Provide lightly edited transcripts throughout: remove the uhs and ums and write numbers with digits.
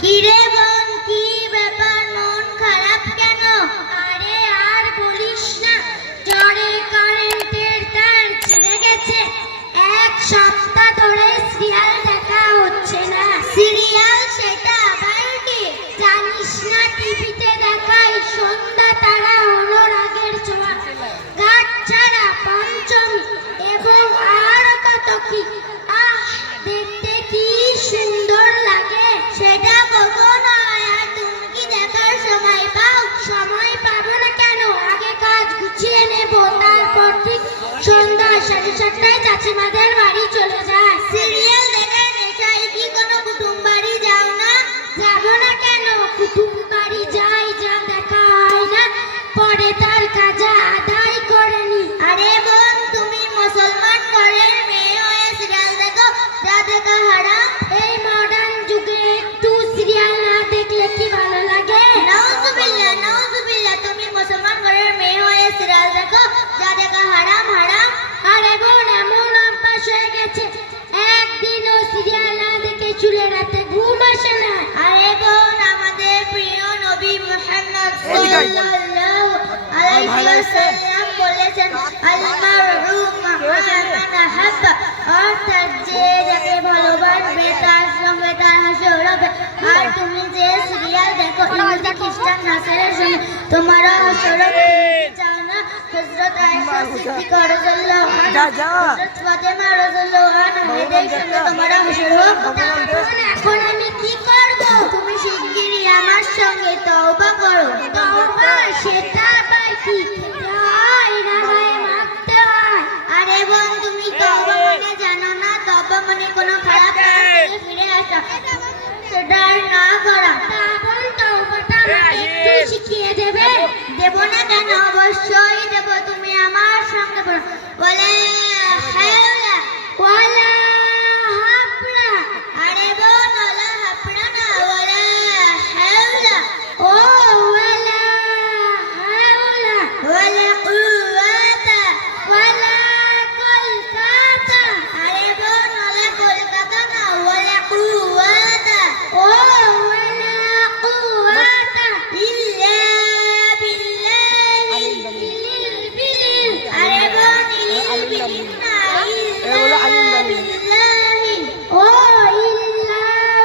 কি রে বোন, কি ব্যাপার, মন খারাপ কেন? আরে আর বলিস না, জ্বরে কারেন্টের তার ছিঁড়ে গেছে। এক সপ্তাহ ধরে সিরিয়াল দেখা হচ্ছে না। সিরিয়াল? সেটা আবার কি? জানিস না টিভিতে দেখায় সন্ধ্যা তারা অনুরাগের ছোঁয়া, গাছ ছাড়া পঞ্চমী এবং আর কত কি। আহ, দেখতে কি সুন্দর লাগে। সেটা কখন হয়? আর তুমি কি দেখার সময় পাও? সময় পাবো না কেন, আগে কাজ গুছিয়ে নেব, তারপর ঠিক সন্ধ্যা 7:30টায় চাচিমাদের বাড়ি চলে যায়। সিরিয়াল দেখার নেশায় কি কোনো কুটুম বাড়ি যাও না? যাবো না কেন, কুটুম বাড়ি যাই, যা দেখা হয় না পরে তার কাজা আদায় করে নি। আরে বোন, তুমি মুসলমান ঘরের মেয়ে হয়ে সিরিয়াল দেখো, যা দেখা হারাম। এই মডার্ন যুগে একটু সিরিয়াল না দেখলে কি ভালো লাগে? নাউজুবিল্লাহ, নাউজুবিল্লাহ, তুমি মুসলমান ঘরের মেয়ে হয়ে সিরিয়াল দেখো, যা দেখা হারাম হারাম। আরে বোন, এমন অভ্যাস হয়ে গেছে, একদিনও সিরিয়াল না দেখে চুলে রাতে ঘুম আসে না। আরে বোন, আমাদের প্রিয় নবী মুহাম্মদ সাল্লাল্লাহু আলাইহি ওয়াসাল্লাম বলেছেন, আল মারউ মা মান আহাব্বা, অর্থাৎ যে যাকে ভালোবাসবে তার সঙ্গে তার হাসর হবে। আর তুমি যে সিরিয়াল দেখো ইহুদি খ্রিস্টান নাসারার সঙ্গে, তোমারও হাসর হবে। চাও না হযরত আয়েশা সিদ্দিকা রাদিয়াল্লাহু আনহা, হযরত ফাতেমা রাদিয়াল্লাহু আনহা এদের সঙ্গে তোমারও হাসর হোক? এখন আমি কি করব? তুমি শিগগিরই আমার সঙ্গে তওবা করো। তওবা? সেটা আবার কি? আরে বোন, তুমি তওবা মানে জানো না? তওবা মানে কোনো খারাপ কাজ থেকে ফিরে আসা, সেটা আর না করা। বোন, তওবাটা আমাকে একটু শিখিয়ে দেবে? দেব না কেন, অবশ্যই দেব। তুমি আমার সঙ্গে বলো, ওয়ালা হাওলা ওয়ালা হাবলা। আরে বোন, ওয়ালা হাবলা না, ওয়ালা হাওলা। ও, ওয়ালা হাওলা ওয়ালা কুওয়াতা ওয়ালা কলকাতা। আরে বোন, ওয়ালা কলকাতা না, ওয়ালা কুওয়াতা। ও, ওয়ালা কুওয়াতা ইল্লা বিল্লাহি ইল বিলিল। আরে বোন, ইল বিলিল না, ইল্লা বিল্লাহি। ও, ইল্লা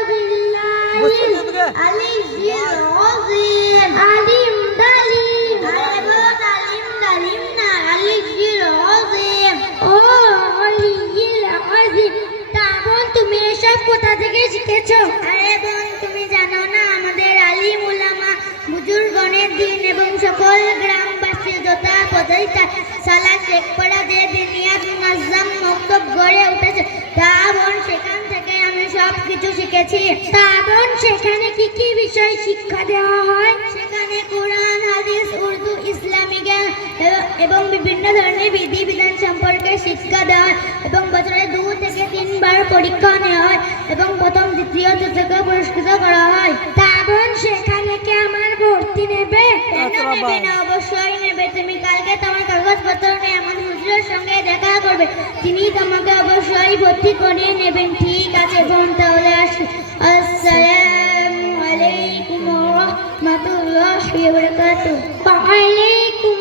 বিল্লাহি আলিয়্যিল আযীম। আলিম দালিম। আরে বোন, আলিম দালিম না, আলিয়্যিল আযীম। ও, আলিয়্যিল আযীম। তা বোন, তুমি এসব কোথা থেকে শিখেছো? আরে বোন, তুমি জানো না আমাদের আলিম উলামা বুজুর্গণের দিন এবং সকল গ্রামবাসীর যথা পদ্ধতিতে সালাত শেখ পড়া যে দিনিয়াত মুনাজ্জাম মক্তব গড়ে উঠেছে, তা বোন সেখান থেকে আমি সব কিছু শিখেছি। তা বোন, সেখানে কি কি বিষয় শিক্ষা দেওয়া হয়? সেখানে কোরআন, হাদিস, উর্দু, ইসলামী জ্ঞান এবং বিভিন্ন ধরনের বিধিবিধান সম্পর্কে শিক্ষা দেওয়া হয় এবং বছরে 2 থেকে 3 বার পরীক্ষা নেওয়া হয় এবং প্রথম, দ্বিতীয়, তৃতীয়কে পুরস্কৃত করা হয়। তা বোন, সেখানে কি আমার ভর্তি নেবে? কেন নেবে না, অবশ্যই নেবে। তুমি কালকে তোমার কাগজপত্র নিয়ে আমাদের হুজুরের সঙ্গে দেখা করবে, তিনি তোমাকে অবশ্যই ভর্তি করিয়ে নেবেন। ঠিক আছে বোন, তাহলে আসি। আসসালামু আলাইকুম ওয়া রাহমাতুল্লাহি ওয়া বারাকাতুহু। ওয়া আলাইকুম